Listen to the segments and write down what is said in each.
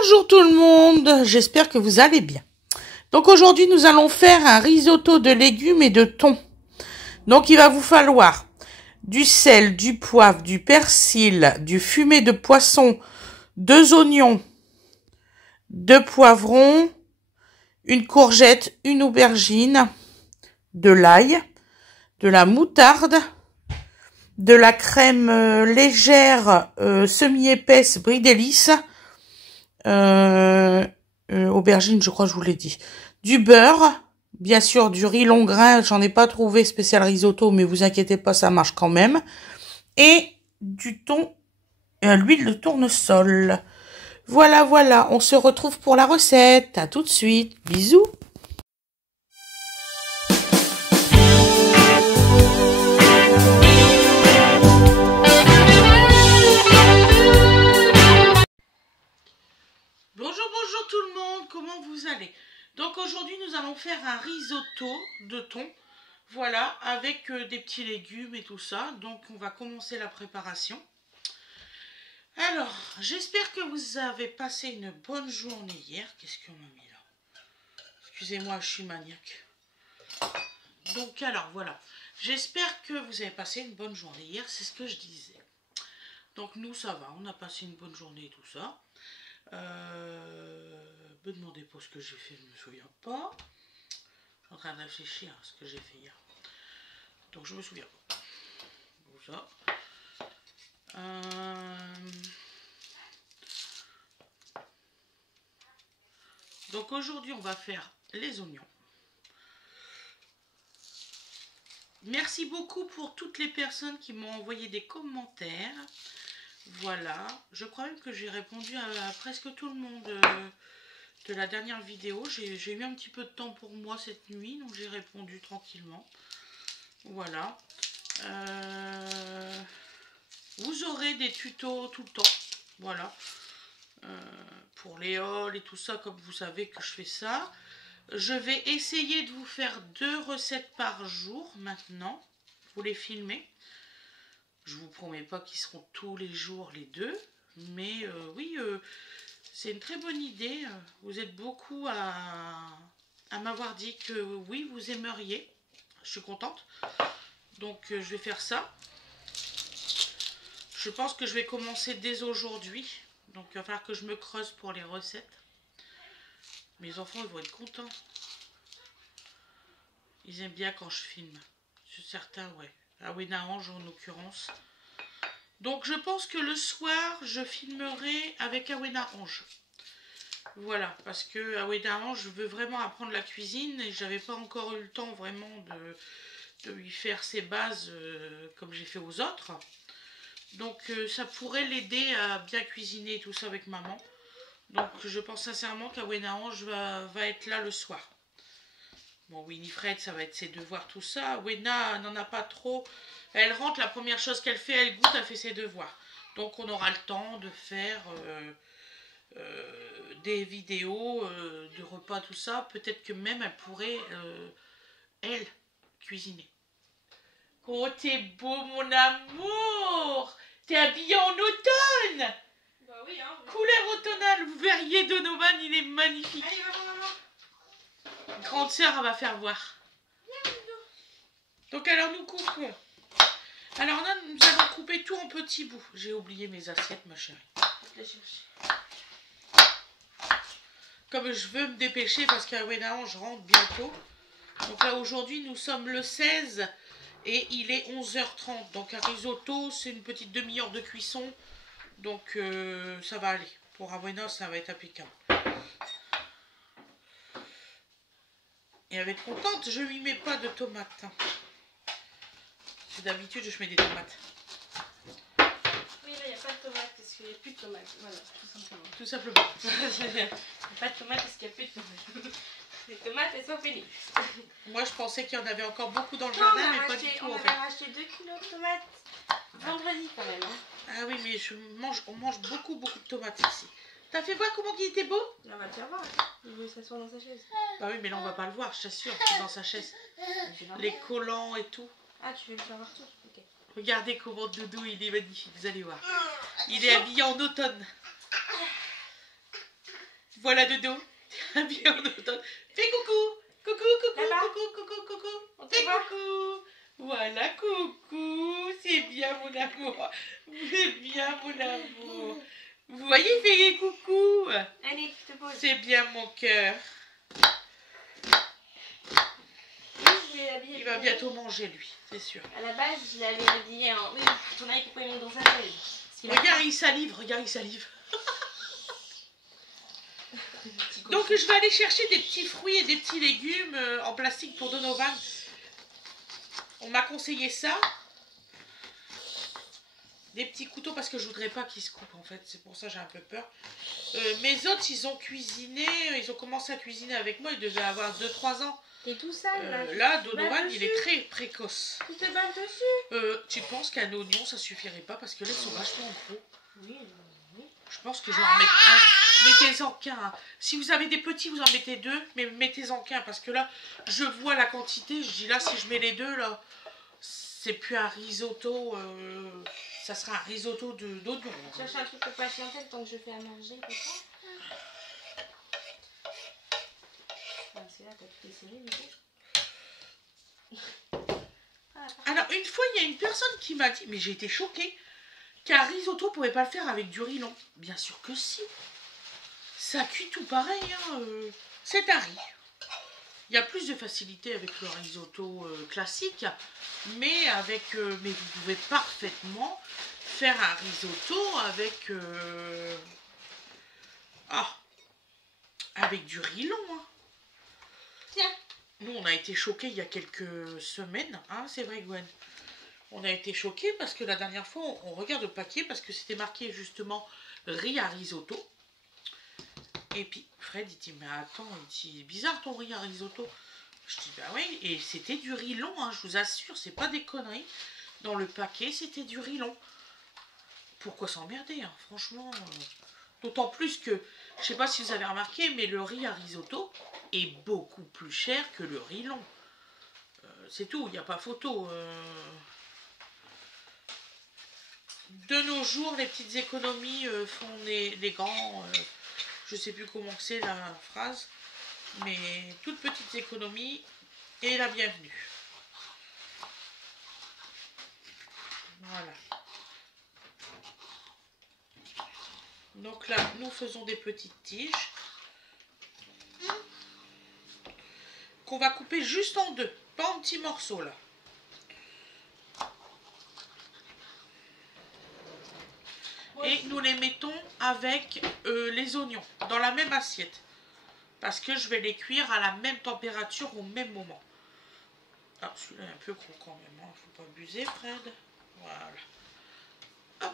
Bonjour tout le monde, j'espère que vous allez bien. Donc aujourd'hui nous allons faire un risotto de légumes et de thon. Donc il va vous falloir du sel, du poivre, du persil, du fumet de poisson, 2 oignons, 2 poivrons, une courgette, une aubergine, de l'ail, de la moutarde, de la crème légère semi-épaisse Brie d'Hélice, aubergine, je crois que je vous l'ai dit, du beurre, bien sûr du riz long grain, j'en ai pas trouvé spécial risotto, mais vous inquiétez pas, ça marche quand même, et du thon, l'huile de tournesol. Voilà, on se retrouve pour la recette, à tout de suite, bisous. Bonjour tout le monde, comment vous allez? Donc aujourd'hui nous allons faire un risotto de thon, voilà, avec des petits légumes et tout ça. Donc on va commencer la préparation. Alors, j'espère que vous avez passé une bonne journée hier. Qu'est-ce qu'on m'a mis là? Excusez-moi, je suis maniaque. Donc alors voilà, j'espère que vous avez passé une bonne journée hier, c'est ce que je disais. Donc nous ça va, on a passé une bonne journée et tout ça. Me demandez pas ce que j'ai fait, je ne me souviens pas. Je suis en train de réfléchir à ce que j'ai fait hier. Donc je me souviens pas. Donc ça. Donc aujourd'hui on va faire les oignons. Merci beaucoup pour toutes les personnes qui m'ont envoyé des commentaires. Voilà, je crois même que j'ai répondu à presque tout le monde de la dernière vidéo. J'ai eu un petit peu de temps pour moi cette nuit, donc j'ai répondu tranquillement. Voilà. Vous aurez des tutos tout le temps. Voilà. Pour les hauls et tout ça, comme vous savez que je fais ça. Je vais essayer de vous faire 2 recettes par jour maintenant. Vous les filmez. Je vous promets pas qu'ils seront tous les jours les 2. Mais oui, c'est une très bonne idée. Vous êtes beaucoup à m'avoir dit que oui, vous aimeriez. Je suis contente. Donc je vais faire ça. Je pense que je vais commencer dès aujourd'hui. Donc il va falloir que je me creuse pour les recettes. Mes enfants, ils vont être contents. Ils aiment bien quand je filme. Sur certains, ouais. Awena Ange en l'occurrence. Donc je pense que le soir, je filmerai avec Awena Ange. Voilà, parce que Awena Ange, je veux vraiment apprendre la cuisine et j'avais pas encore eu le temps vraiment de lui faire ses bases comme j'ai fait aux autres. Donc ça pourrait l'aider à bien cuisiner tout ça avec maman. Donc je pense sincèrement qu'Awena Ange va être là le soir. Bon, Winifred, ça va être ses devoirs, tout ça. Awena n'en a pas trop. Elle rentre, la première chose qu'elle fait, elle goûte, elle fait ses devoirs. Donc on aura le temps de faire des vidéos de repas, tout ça. Peut-être que même elle pourrait, elle, cuisiner. Oh, t'es beau, mon amour! T'es habillé en automne! Bah oui, hein. Oui. Couleur automnale, vous verriez Donovan, il est magnifique. Allez, va voir maman. Grande sœur, elle va faire voir. Donc alors nous coupons. Alors là, nous allons couper tout en petits bouts. J'ai oublié mes assiettes, ma chérie. Je vais te chercher. Comme je veux me dépêcher parce qu'Awena Ange rentre bientôt. Donc là, aujourd'hui, nous sommes le 16 et il est 11h30. Donc un risotto, c'est une petite demi-heure de cuisson. Donc ça va aller. Pour Awena, ça va être impeccable. Et elle va être contente, je lui mets pas de tomates. D'habitude, je mets des tomates. Oui, là, il n'y a pas de tomates parce qu'il n'y a plus de tomates. Voilà, tout simplement. Tout simplement. Il n'y a pas de tomates parce qu'il n'y a plus de tomates. Les tomates, elles sont finies. Moi, je pensais qu'il y en avait encore beaucoup dans le Non, jardin, mais pas du tout. On En avait fait. racheté 2 kilos de tomates vendredi quand même. Hein. Ah oui, mais on mange beaucoup de tomates ici. T'as fait voir comment il était beau? On va le faire voir. Il veut s'asseoir dans sa chaise. Bah oui, mais là, on va pas le voir, je t'assure, dans sa chaise. Les collants et tout. Ah, tu veux le faire voir tout? Ok. Regardez comment Doudou, il est magnifique, vous allez voir. Il est habillé en automne. Voilà Dodo. Bien, Dodo. Fais coucou. Coucou, coucou, Là-bas. coucou, coucou, coucou. On te Fais voit. coucou. Voilà, coucou. C'est bien mon amour. C'est bien mon amour. Vous voyez, il fait coucou. Allez, je te pose. C'est bien mon cœur. Oui, je vais l'habiller. Il va bientôt manger, lui, c'est sûr. À la base, je l'avais habillé en. Oui, ton avis pourquoi il monte dans sa chaise. Parce qu'il a Regarde, il salive, regarde, il salive. Donc, je vais aller chercher des petits fruits et des petits légumes en plastique pour Donovan. On m'a conseillé ça. Des petits couteaux parce que je voudrais pas qu'ils se coupent en fait. C'est pour ça que j'ai un peu peur. Mes autres, ils ont cuisiné. Ils ont commencé à cuisiner avec moi. Ils devaient avoir 2-3 ans. T'es tout sale là. Là, Donovan, il est très précoce. Tu te bats dessus. Tu penses qu'un oignon, ça suffirait pas parce que là, ils sont vachement gros. Oui, oui. Je pense que je vais en mettre un. Mettez-en qu'un. Hein. Si vous avez des petits, vous en mettez 2. Mais mettez-en qu'un. Parce que là, je vois la quantité. Je dis là, si je mets les 2, là, c'est plus un risotto. Ça sera un risotto d'oignon. Cherche un truc pour patienter tant que je fais à manger, papa. Ah, c'est là, t'as tout essayé, Alors, une fois, il y a une personne qui m'a dit, mais j'ai été choquée, qu'un risotto, on pouvait pas le faire avec du riz long. Bien sûr que si. Ça cuit tout pareil. Hein, c'est un riz. Il y a plus de facilité avec le risotto classique, mais mais vous pouvez parfaitement faire un risotto avec du riz long. Hein. Tiens. Nous, on a été choqués il y a quelques semaines, hein, c'est vrai Gwen. On a été choqués parce que la dernière fois, on regarde le paquet parce que c'était marqué justement riz à risotto. Et puis Fred, il dit, mais attends, il dit, bizarre ton riz à risotto. Je dis, bah oui, et c'était du riz long, hein, je vous assure, c'est pas des conneries. Dans le paquet, c'était du riz long. Pourquoi s'emmerder, hein, franchement. D'autant plus que, je sais pas si vous avez remarqué, mais le riz à risotto est beaucoup plus cher que le riz long. C'est tout, il n'y a pas photo. De nos jours, les petites économies font les grands. Je sais plus comment c'est la phrase, mais toute petite économie est la bienvenue. Voilà. Donc là, nous faisons des petites tiges qu'on va couper juste en deux, pas en petits morceaux là. Et nous les mettons avec les oignons dans la même assiette. Parce que je vais les cuire à la même température au même moment. Ah, celui-là est un peu gros quand même. Hein. Faut pas abuser, Fred. Voilà. Hop.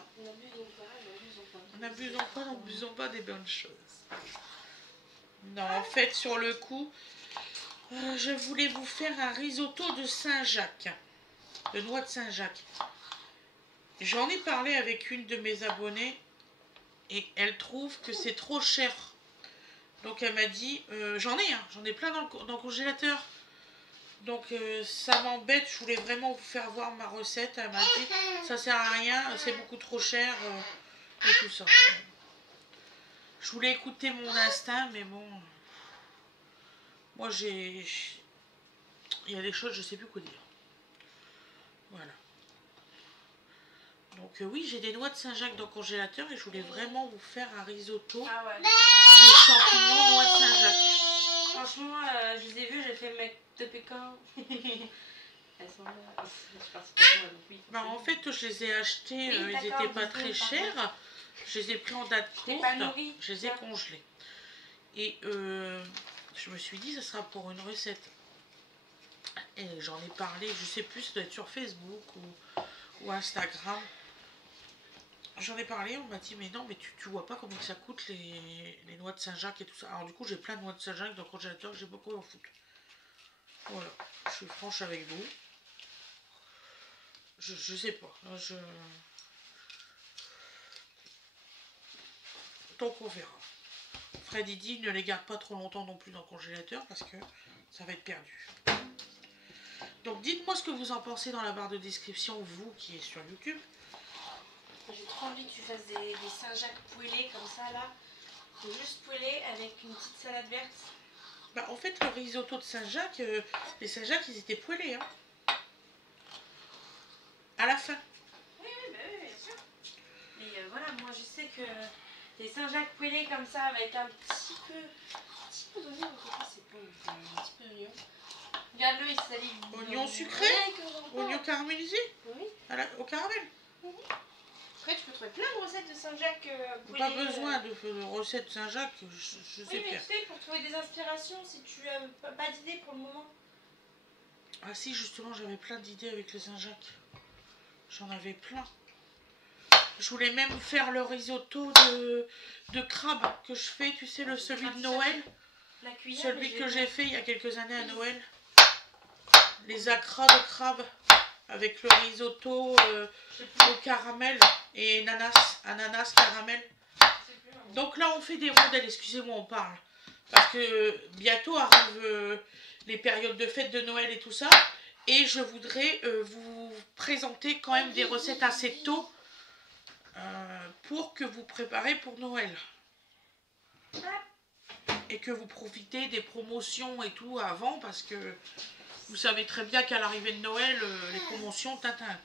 N'abusons pas des bonnes choses. Non, en fait, sur le coup, je voulais vous faire un risotto de Saint-Jacques. De noix de Saint-Jacques. J'en ai parlé avec une de mes abonnées et elle trouve que c'est trop cher. Donc elle m'a dit, j'en ai plein dans le congélateur. Donc ça m'embête, je voulais vraiment vous faire voir ma recette. Elle m'a dit, ça sert à rien, c'est beaucoup trop cher et tout ça. Je voulais écouter mon instinct, mais bon, moi il y a des choses, je sais plus quoi dire. Voilà. Donc oui, j'ai des noix de Saint-Jacques dans le congélateur et je voulais vraiment vous faire un risotto de champignons noix de Saint-Jacques. Franchement, je les ai vus, j'ai fait mec depuis quand. Elles sont là. Je suis partie avec moi, donc oui. Bah, en fait, je les ai achetés, Oui, ils n'étaient pas très chers. Je les ai pris en date courte, je les ai congelés. Et je me suis dit, ça sera pour une recette. Et j'en ai parlé, je sais plus, ça doit être sur Facebook ou Instagram. J'en ai parlé, on m'a dit, mais non, mais tu vois pas combien ça coûte les noix de Saint-Jacques et tout ça. Alors du coup, j'ai plein de noix de Saint-Jacques dans le congélateur, j'ai beaucoup à en foutre. Voilà, je suis franche avec vous. Je sais pas. Donc on verra. Freddy dit, ne les garde pas trop longtemps non plus dans le congélateur parce que ça va être perdu. Donc dites-moi ce que vous en pensez dans la barre de description, vous qui êtes sur YouTube. J'ai trop envie que tu fasses des Saint-Jacques poêlés comme ça là. C'est juste poêlé avec une petite salade verte. Bah, en fait, le risotto de Saint-Jacques, les Saint-Jacques, ils étaient poêlés, hein. À la fin. Oui, bah oui, bien sûr. Mais voilà, moi je sais que les Saint-Jacques poêlés comme ça, avec un petit peu d'oignon, c'est bon, un petit peu d'oignon. Regarde-le, il salive. Oignon sucré, oignon caramélisé, oui. au caramel. Après, tu peux trouver plein de recettes de Saint-Jacques poêlés. Pas besoin de recettes Saint-Jacques, je sais Oui, mais faire. tu sais, pour trouver des inspirations, si tu n'as pas d'idée pour le moment. Ah si, justement, j'avais plein d'idées avec les Saint-Jacques. J'en avais plein. Je voulais même faire le risotto de crabe que je fais, tu sais, celui de Noël. La cuillère, Celui que j'ai fait il y a quelques années à Noël. Les acras de crabe avec le risotto au caramel et ananas caramel. Donc là, on fait des rondelles, excusez-moi, on parle. Parce que bientôt arrivent les périodes de fête de Noël et tout ça. Et je voudrais vous présenter quand même des recettes assez tôt pour que vous préparez pour Noël. Et que vous profitez des promotions et tout avant, parce que vous savez très bien qu'à l'arrivée de Noël, les promotions t'atteignent.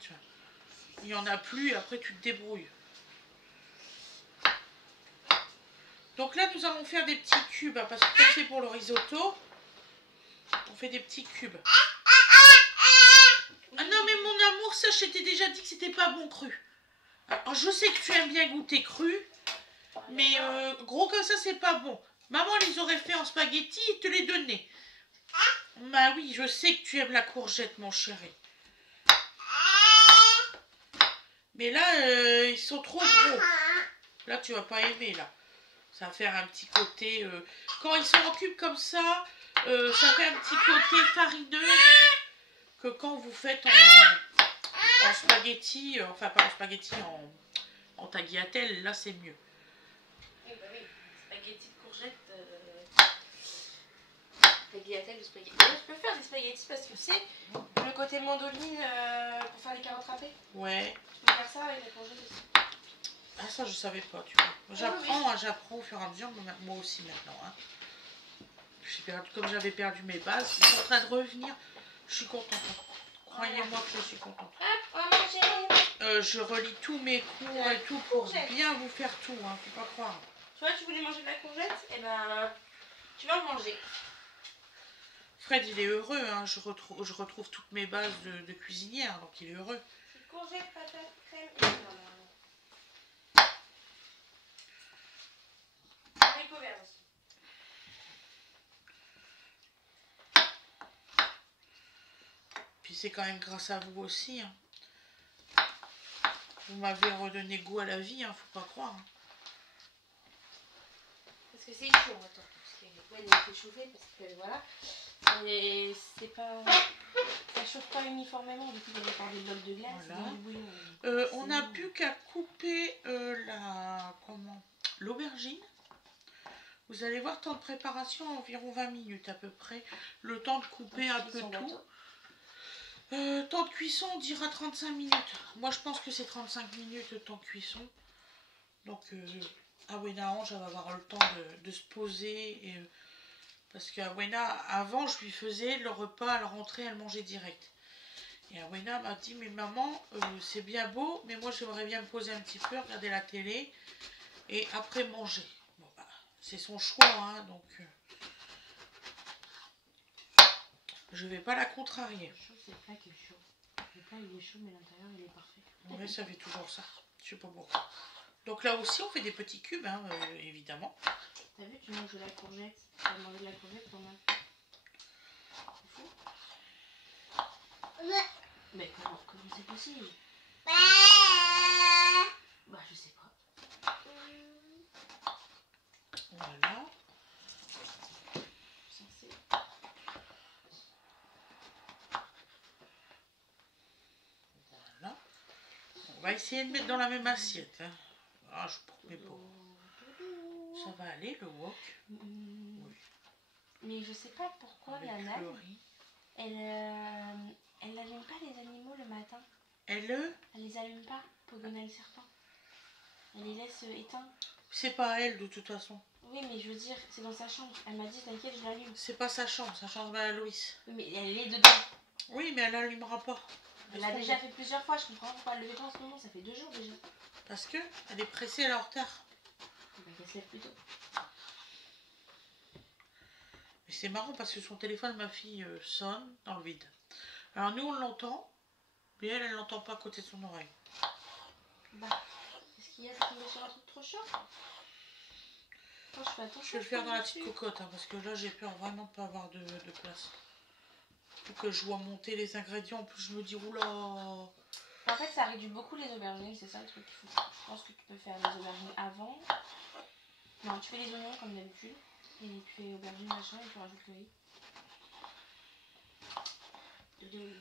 Il n'y en a plus et après tu te débrouilles. Donc là, nous allons faire des petits cubes, hein, parce que comme c'est pour le risotto, on fait des petits cubes. Ah non, mais mon amour, ça, je t'ai déjà dit que c'était pas bon cru. Alors, je sais que tu aimes bien goûter cru, mais gros comme ça, c'est pas bon. Maman les aurait fait en spaghetti et te les donnait. Bah oui, je sais que tu aimes la courgette, mon chéri. Mais là, ils sont trop gros. Là, tu vas pas aimer, là. Ça va faire un petit côté... quand ils sont en cubes comme ça, ça fait un petit côté farineux que quand vous faites en spaghetti, enfin pas en spaghetti, en tagliatelle, là c'est mieux. Oui, bah oui, spaghetti de courgettes. Tagliatelle de spaghetti. Je peux faire des spaghettis parce que tu sais, le côté mandoline pour faire les carottes râpées. Ouais. Tu peux faire ça avec les courgettes aussi. Ah ça je savais pas, tu vois. J'apprends, oui. J'apprends au fur et à mesure, moi aussi maintenant. Hein. Comme j'avais perdu mes bases, ils sont en train de revenir. Je suis contente. Croyez-moi que je suis contente. Hop, on va manger. Je relis tous mes cours et tout pour bien vous faire tout, hein, faut pas croire. Tu vois, tu voulais manger de la courgette, et ben tu vas en manger. Fred, il est heureux, hein. Je retrouve toutes mes bases de cuisinière, donc il est heureux. C'est courgette, patate, crème et haricots verts aussi. Puis c'est quand même grâce à vous aussi. Hein. Vous m'avez redonné goût à la vie, hein, faut pas croire. Hein. Parce que c'est chaud, attends. Parce qu'il il faut chauffer, parce que voilà. Et c'est pas... Ça chauffe pas uniformément, du coup il y a encore des blocs de glace. Voilà. On n'a plus qu'à couper l'aubergine. Vous allez voir, temps de préparation environ 20 minutes à peu près. Le temps de couper un peu tout. Temps de cuisson, on dira 35 minutes. Moi, je pense que c'est 35 minutes le temps de cuisson. Donc, Awena Ange, elle va avoir le temps de se poser. Et, parce qu'Awena, avant, je lui faisais le repas à la rentrée, elle mangeait direct. Et Awena m'a dit, mais maman, c'est bien beau, mais moi, j'aimerais bien me poser un petit peu, regarder la télé et après manger. Bon, bah, c'est son choix, hein, donc... je vais pas la contrarier. Le chaud, c'est pas qu'il est chaud. Le plat, il est chaud, mais l'intérieur, il est parfait. Oui, ça fait toujours ça. Je sais pas pourquoi. Donc là aussi, on fait des petits cubes, hein, évidemment. T'as vu, tu manges de la courgette. Tu as mangé de la courgette pendant... C'est fou. Mais comment c'est possible? Bah, je sais pas. Voilà. Voilà. On va essayer de mettre dans la même assiette. Hein. Ah, je promets pas. Ça va aller, le wok. Oui. Mais je sais pas pourquoi avec la nana, elle n'allume pas les animaux le matin. Elle les allume pas pour donner le serpent. Elle les laisse éteindre. C'est pas à elle de toute façon. Oui, mais je veux dire, c'est dans sa chambre. Elle m'a dit, t'inquiète, je l'allume. C'est pas sa chambre de Madame Louise. Oui, mais elle est dedans. Oui, mais elle n'allumera pas. Elle l'a déjà fait plusieurs fois, je comprends pas pourquoi elle le fait pas en ce moment, ça fait 2 jours déjà. Parce que elle est pressée, elle est en retard. Bah, qu'elle se lève plus tôt. Mais c'est marrant parce que son téléphone, ma fille, sonne dans le vide. Alors nous, on l'entend, mais elle l'entend pas à côté de son oreille. Bah, est-ce qu'il y a tombé sur un truc trop chaud? Je fais attention. Je vais le faire dans la petite cocotte, hein, parce que là, j'ai peur vraiment de pas avoir de place. Faut que je vois monter les ingrédients, en plus je me dis, oula. En fait, ça réduit beaucoup les aubergines, c'est ça le truc qu'il faut. Je pense que tu peux faire les aubergines avant. Non, tu fais les oignons comme d'habitude. Et tu fais aubergines machin et tu rajoutes le riz.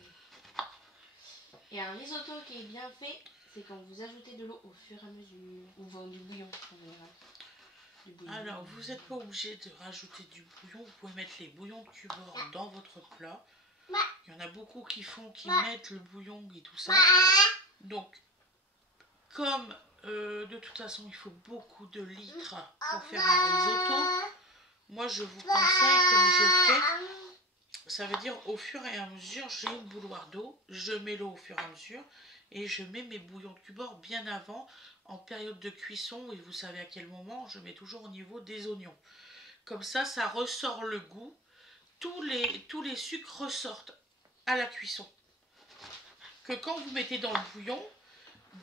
Et un risotto qui est bien fait, c'est quand vous ajoutez de l'eau au fur et à mesure. Ou du bouillon en général. Alors, vous n'êtes pas obligé de rajouter du bouillon. Vous pouvez mettre les bouillons de Tuborg dans votre plat. Il y en a beaucoup qui mettent le bouillon et tout ça. Donc, comme de toute façon, il faut beaucoup de litres pour faire un risotto, moi, je vous conseille, comme je fais, ça veut dire au fur et à mesure, j'ai une bouilloire d'eau, je mets l'eau au fur et à mesure, et je mets mes bouillons de Tuborg bien avant, en période de cuisson, et vous savez à quel moment, je mets toujours au niveau des oignons. Comme ça ressort le goût, tous les sucres ressortent à la cuisson. Que quand vous mettez dans le bouillon,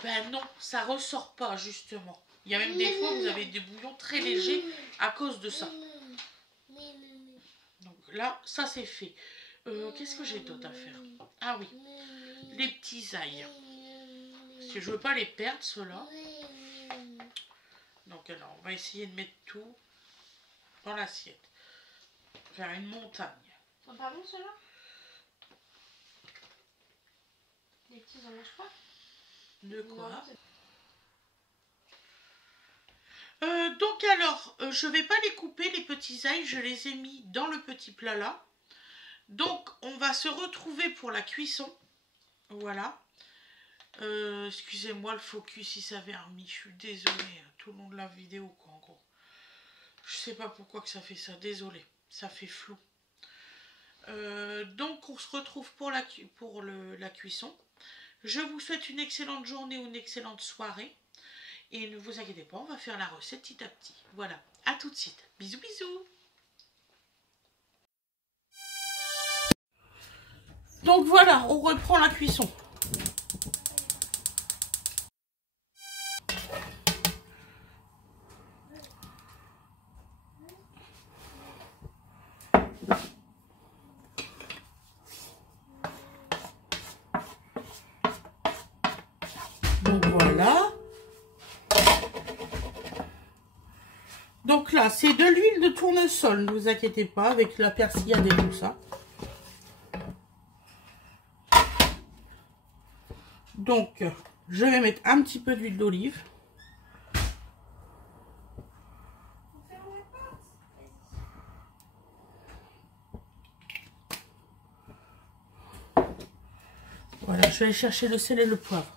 ben non, ça ressort pas justement. Il y a même des fois où vous avez des bouillons très légers à cause de ça. Donc là, ça c'est fait. Qu'est-ce que j'ai d'autre à faire? Ah oui, les petits ails. Parce que je veux pas les perdre, ceux-là. Donc alors, on va essayer de mettre tout dans l'assiette. Faire une montagne. Ils sont pas bons ceux-là? Les petits, ils en mangent pas? De quoi? Non, donc alors, je vais pas les couper les petits ails, je les ai mis dans le petit plat là. Donc on va se retrouver pour la cuisson. Voilà. Excusez-moi le focus, il s'avait remis, je suis désolée, tout le long de la vidéo quoi en gros. Je sais pas pourquoi que ça fait ça, désolée, ça fait flou. Donc on se retrouve pour la cuisson. Je vous souhaite une excellente journée ou une excellente soirée. Et ne vous inquiétez pas, on va faire la recette petit à petit. Voilà, à tout de suite. Bisous, bisous. Donc voilà, on reprend la cuisson. Donc voilà. Donc là, c'est de l'huile de tournesol, ne vous inquiétez pas, avec la persillade et tout ça. Donc, je vais mettre un petit peu d'huile d'olive. Voilà, je vais aller chercher le sel et le poivre.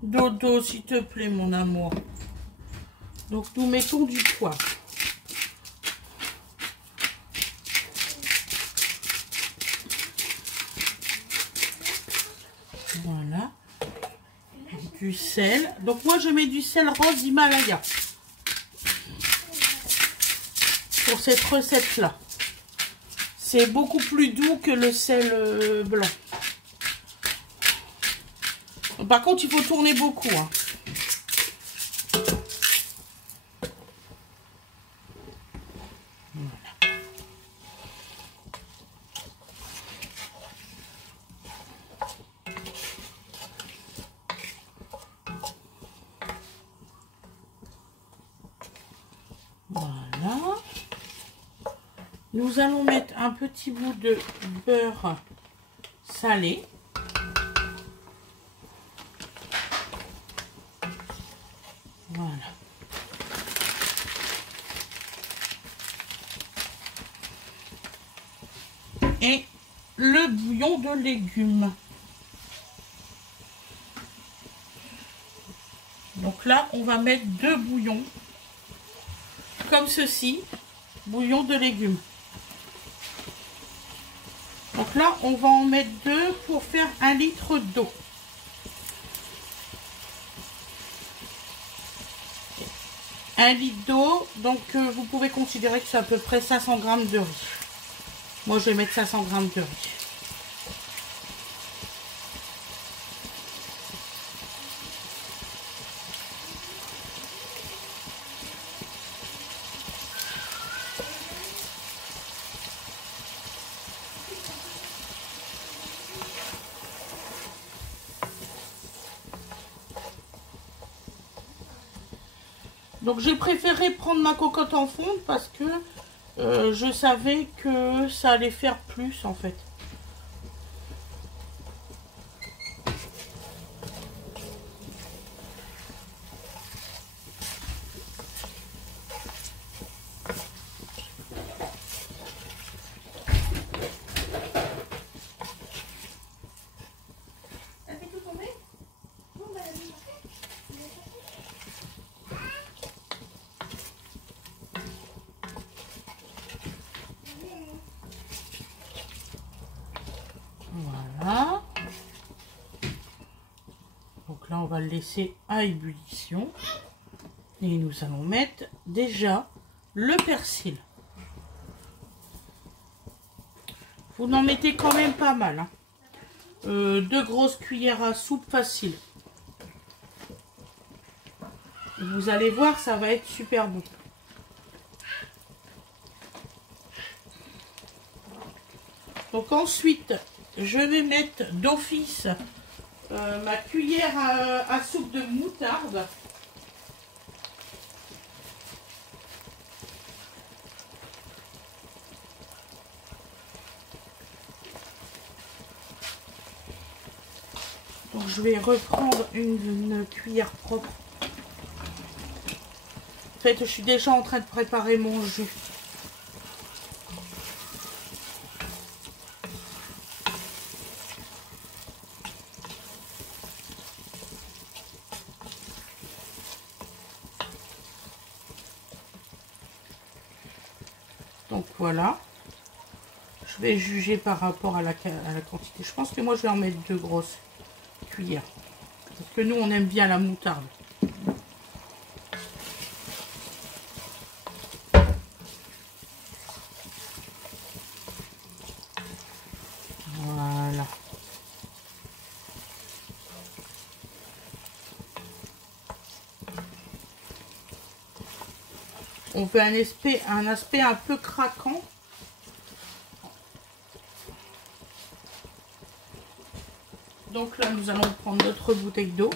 Dodo, s'il te plaît, mon amour. Donc, nous mettons du poivre. Voilà. Du sel. Donc, moi, je mets du sel rose Himalaya. Pour cette recette-là. C'est beaucoup plus doux que le sel blanc. Par contre, il faut tourner beaucoup. Hein. Nous allons mettre un petit bout de beurre salé. Voilà. Et le bouillon de légumes. Donc là, on va mettre 2 bouillons, comme ceci, bouillon de légumes. Donc là, on va en mettre 2 pour faire 1 litre d'eau. Un litre d'eau, donc vous pouvez considérer que c'est à peu près 500 g de riz. Moi, je vais mettre 500 g de riz. Donc j'ai préféré prendre ma cocotte en fonte parce que je savais que ça allait faire plus en fait. Voilà. Donc là, on va le laisser à ébullition. Et nous allons mettre déjà le persil. Vous en mettez quand même pas mal. Hein. 2 grosses cuillères à soupe facile. Vous allez voir, ça va être super bon. Donc ensuite, je vais mettre d'office ma cuillère à soupe de moutarde. Donc je vais reprendre une cuillère propre. En fait, je suis déjà en train de préparer mon jus. Donc voilà. Je vais juger par rapport à la quantité. Je pense que moi je vais en mettre 2 grosses cuillères. Parce que nous on aime bien la moutarde. Voilà. On fait un aspect un peu craquant. Donc là, nous allons prendre notre bouteille d'eau.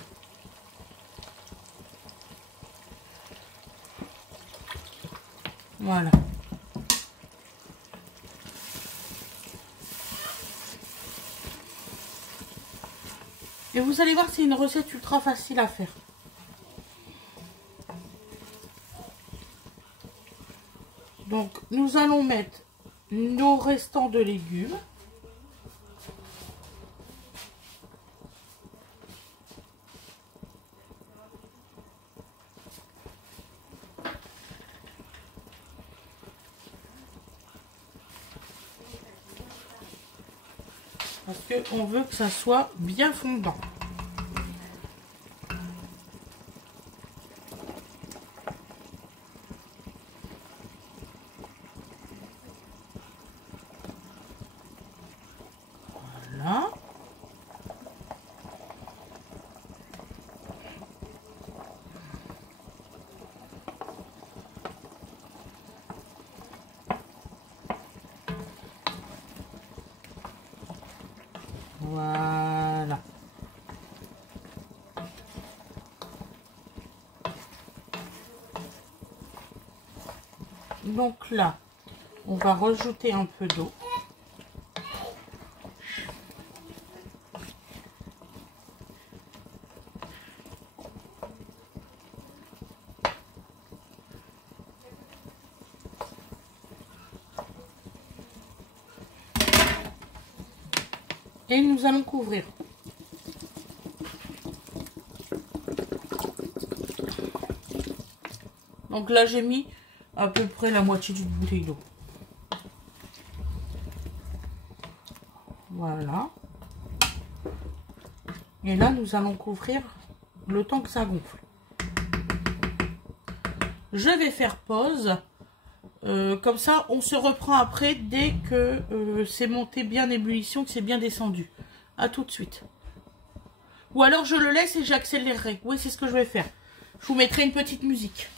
Voilà. Et vous allez voir, c'est une recette ultra facile à faire. Donc, nous allons mettre nos restants de légumes. Parce qu'on veut que ça soit bien fondant. Voilà. Voilà. Donc là, On va rajouter un peu d'eau. Et nous allons couvrir. Donc là, j'ai mis à peu près la moitié d'une bouteille d'eau. Voilà. Et là, nous allons couvrir le temps que ça gonfle. Je vais faire pause. Comme ça, on se reprend après dès que c'est monté bien ébullition, que c'est bien descendu. À tout de suite. Ou alors je le laisse et j'accélérerai. Oui, c'est ce que je vais faire. Je vous mettrai une petite musique.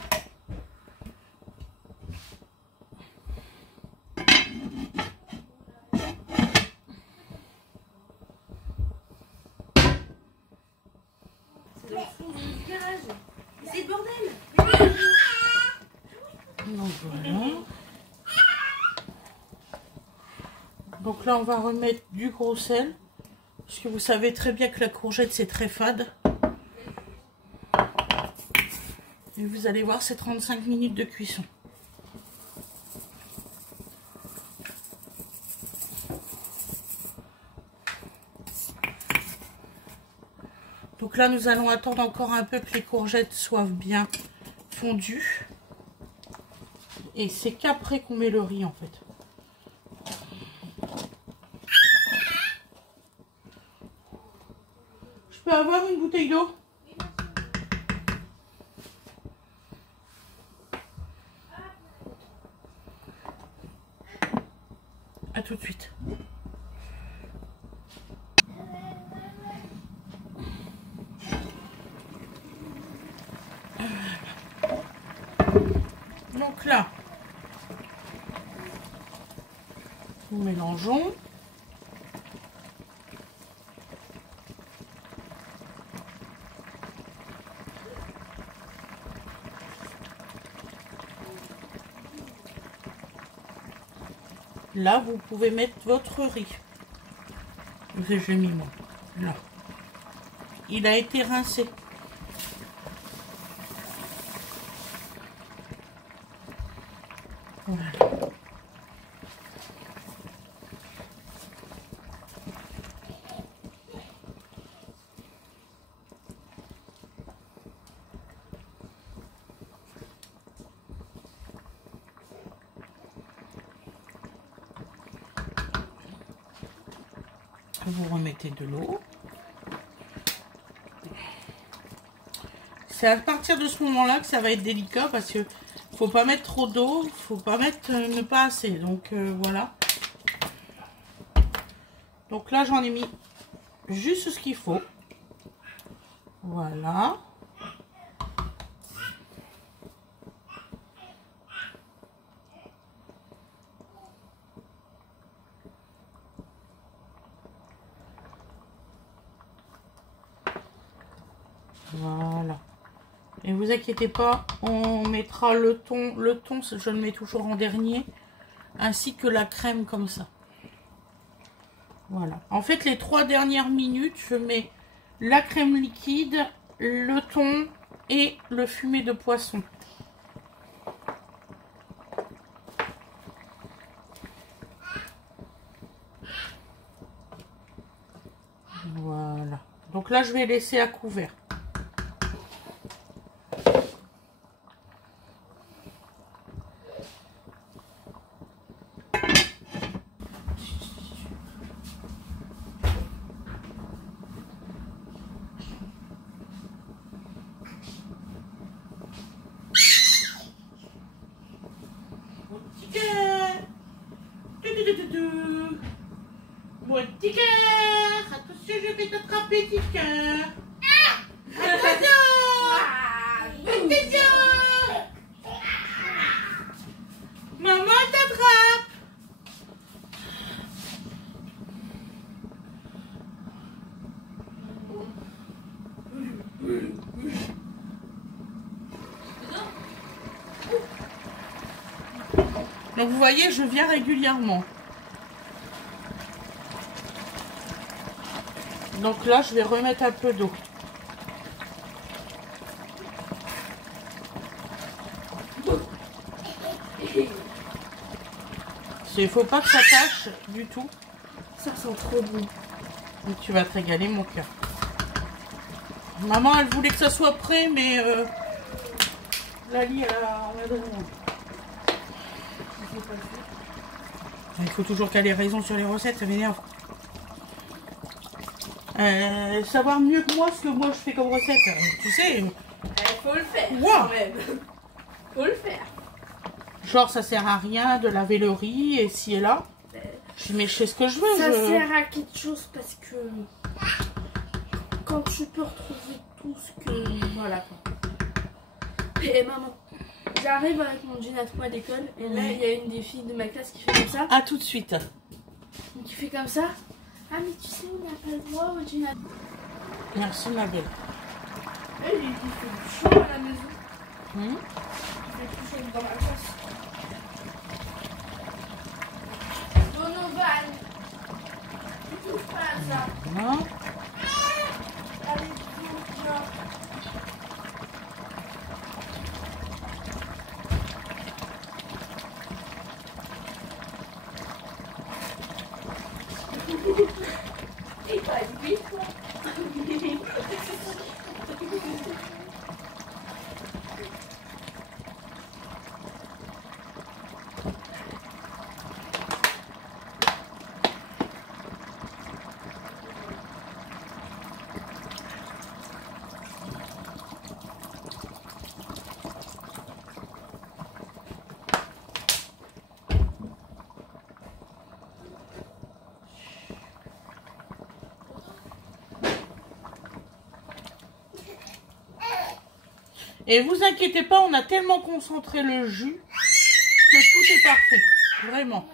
C'est le bordel. Donc voilà. Donc là, on va remettre du gros sel. Parce que vous savez très bien que la courgette, c'est très fade. Et vous allez voir, c'est 35 minutes de cuisson. Donc là, nous allons attendre encore un peu que les courgettes soient bien fondues. Et c'est qu'après qu'on met le riz, en fait. Je peux avoir une bouteille d'eau ? À tout de suite. Donc là, nous mélangeons. Là, vous pouvez mettre votre riz. Que j'ai mis moi. Là. Il a été rincé. Voilà. Vous remettez de l'eau. C'est à partir de ce moment-là que ça va être délicat parce que faut pas mettre trop d'eau, faut pas mettre ne pas assez. Donc voilà. Donc là j'en ai mis juste ce qu'il faut. Voilà. Voilà. Et vous inquiétez pas, on mettra le thon. Le thon, je le mets toujours en dernier. Ainsi que la crème comme ça. Voilà. En fait, les 3 dernières minutes, je mets la crème liquide, le thon et le fumet de poisson. Voilà. Donc là, je vais laisser à couvert. Mon petit cœur, attention, je vais t'attraper, petit cœur. Attention, attention. Maman t'attrape. Donc vous voyez, je viens régulièrement. Donc là, je vais remettre un peu d'eau. Il faut pas que ça tâche du tout. Ça sent trop bon. Et tu vas te régaler, mon cœur. Maman, elle voulait que ça soit prêt, mais Lali, elle a demandé. Il faut toujours qu'elle ait raison sur les recettes, ça m'énerve. Savoir mieux que moi ce que moi je fais comme recette, tu sais. Faut le faire, wow. Quand même. Faut le faire. Genre, ça sert à rien de laver le riz et ci et là. Je dis, mais je sais ce que je veux. Ça sert à quelque chose parce que quand tu peux retrouver tout ce que... Voilà. Et maman, j'arrive avec mon jean à toi à l'école et là, il y a une des filles de ma classe qui fait comme ça. À tout de suite. Qui fait comme ça. Ah, mais tu sais, on n'a pas le droit au jean à... Merci, ma belle. Elle, il fait du chaud à la maison. Il fait plus chaud dans la classe. Donovan, tu touches pas à ça. Non. Allez, touche, là. Il va être vite, quoi. Et vous inquiétez pas, on a tellement concentré le jus que tout est parfait. Vraiment.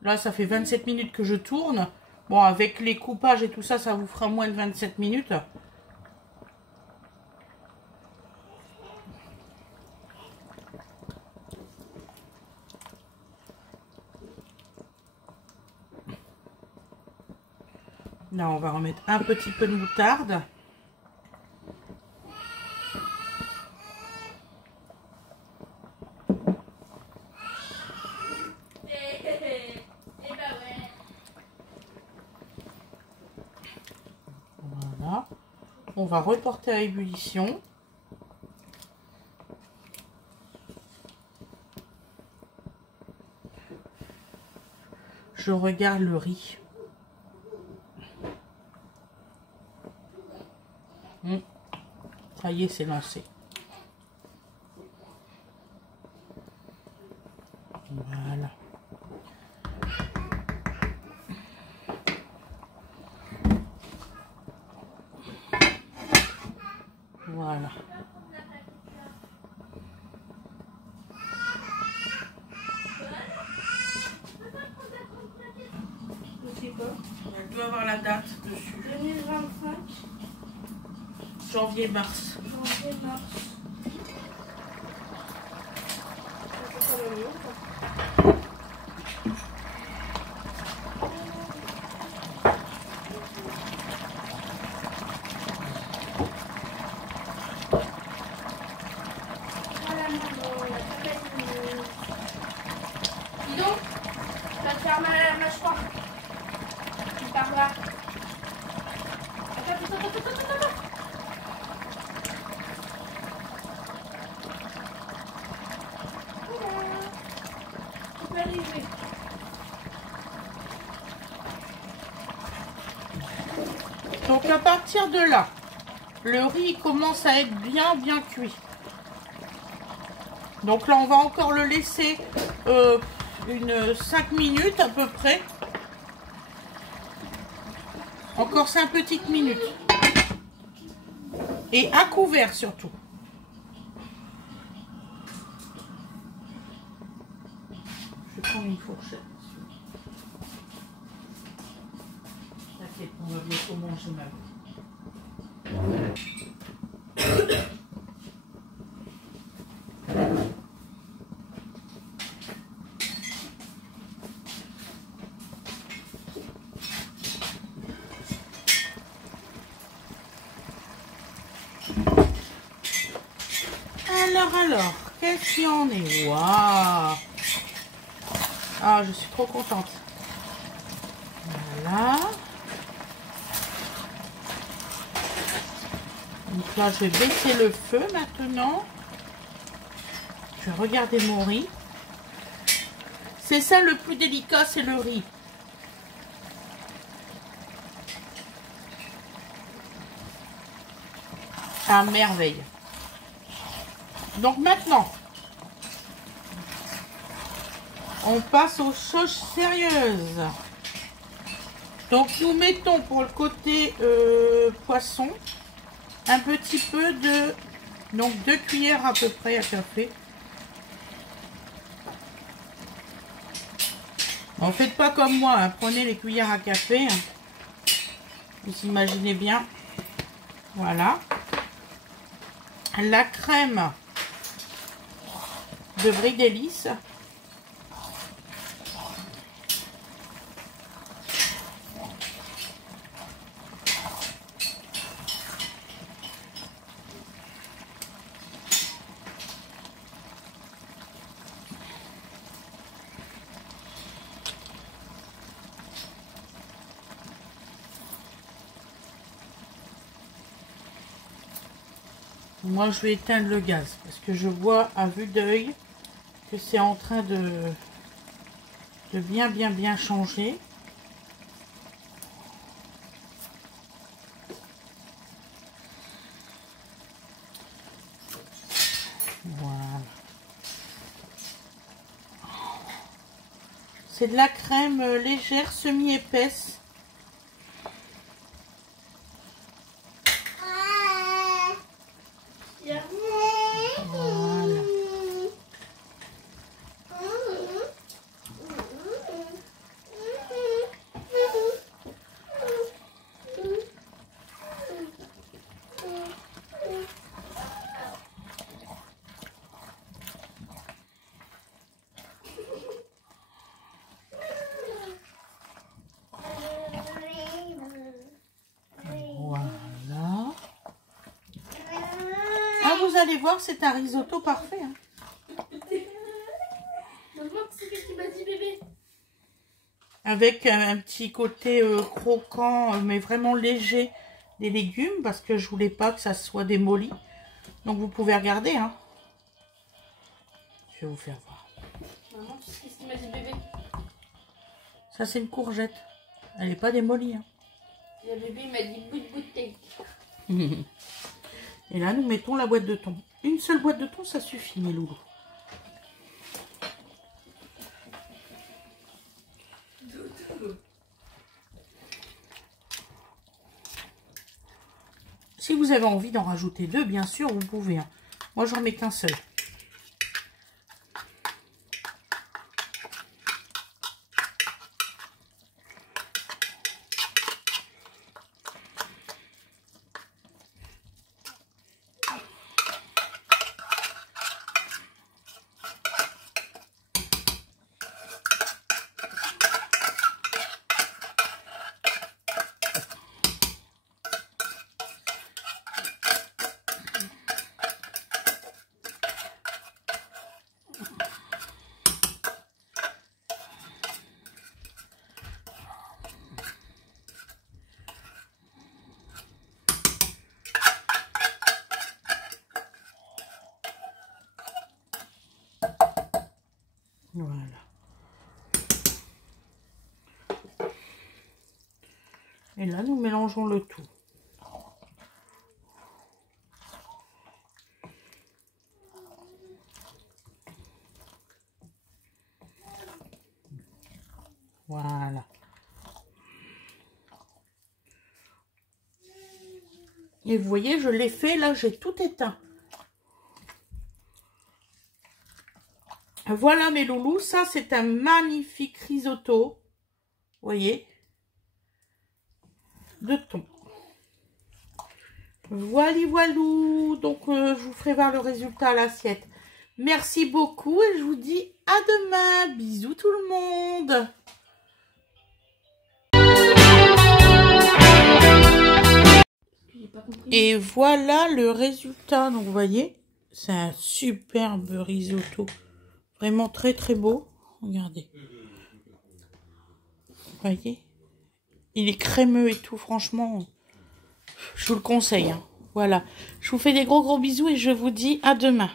Là, ça fait 27 minutes que je tourne. Bon, avec les coupages et tout ça, ça vous fera moins de 27 minutes. Là, on va remettre un petit peu de moutarde. Voilà. On va reporter à ébullition. Je regarde le riz. Ça y est, c'est lancé. Voilà. Voilà. Je sais pas. Elle doit avoir la date dessus. 2025. Janvier-mars. Janvier-mars. C'est pas le mieux, quoi. Voilà, maman, la tablette. Dis donc, tu vas te faire mal à la mâchoire. Tu pars là. Attends. Donc à partir de là, le riz commence à être bien cuit. Donc là, on va encore le laisser une 5 minutes à peu près. Encore 5 petites minutes. Et à couvert surtout. Je vais prendre une fourchette. T'inquiète, on va bientôt manger ma vie. Alors, qu'est-ce qu'il y en est? Waouh! Ah, je suis trop contente. Voilà. Donc là, je vais baisser le feu maintenant. Je vais regarder mon riz. C'est ça le plus délicat, c'est le riz. À merveille. Donc maintenant, on passe aux choses sérieuses. Donc nous mettons pour le côté poisson un petit peu de, donc 2 cuillères à peu près à café. Bon, faites pas comme moi, hein. Prenez les cuillères à café. Hein. Vous imaginez bien. Voilà. La crème de Brie Délices. Moi, je vais éteindre le gaz parce que je vois à vue d'œil que c'est en train de bien changer. Voilà. C'est de la crème légère, semi-épaisse. Vous allez voir, c'est un risotto parfait. Hein. Avec un petit côté croquant, mais vraiment léger des légumes, parce que je voulais pas que ça soit démoli. Donc vous pouvez regarder. Hein. Je vais vous faire voir. Maman, tu sais ce qu'il m'a dit bébé? Ça c'est une courgette. Elle n'est pas démolie. Hein. Le bébé m'a dit bout de thé. Et là, nous mettons la boîte de thon. Une seule boîte de thon, ça suffit, mes loulous. Si vous avez envie d'en rajouter 2, bien sûr, vous pouvez. Hein. Moi, j'en mets qu'un seul. Voilà. Et là, nous mélangeons le tout. Voilà. Et vous voyez, je l'ai fait, là, j'ai tout éteint. Voilà mes loulous, ça c'est un magnifique risotto, vous voyez, de thon. Voilà, voilou, donc je vous ferai voir le résultat à l'assiette. Merci beaucoup et je vous dis à demain. Bisous tout le monde. Et voilà le résultat, donc vous voyez, C'est un superbe risotto. Vraiment très très beau. Regardez. Vous voyez? Il est crémeux et tout, franchement. Je vous le conseille. Hein. Voilà. Je vous fais des gros bisous et je vous dis à demain.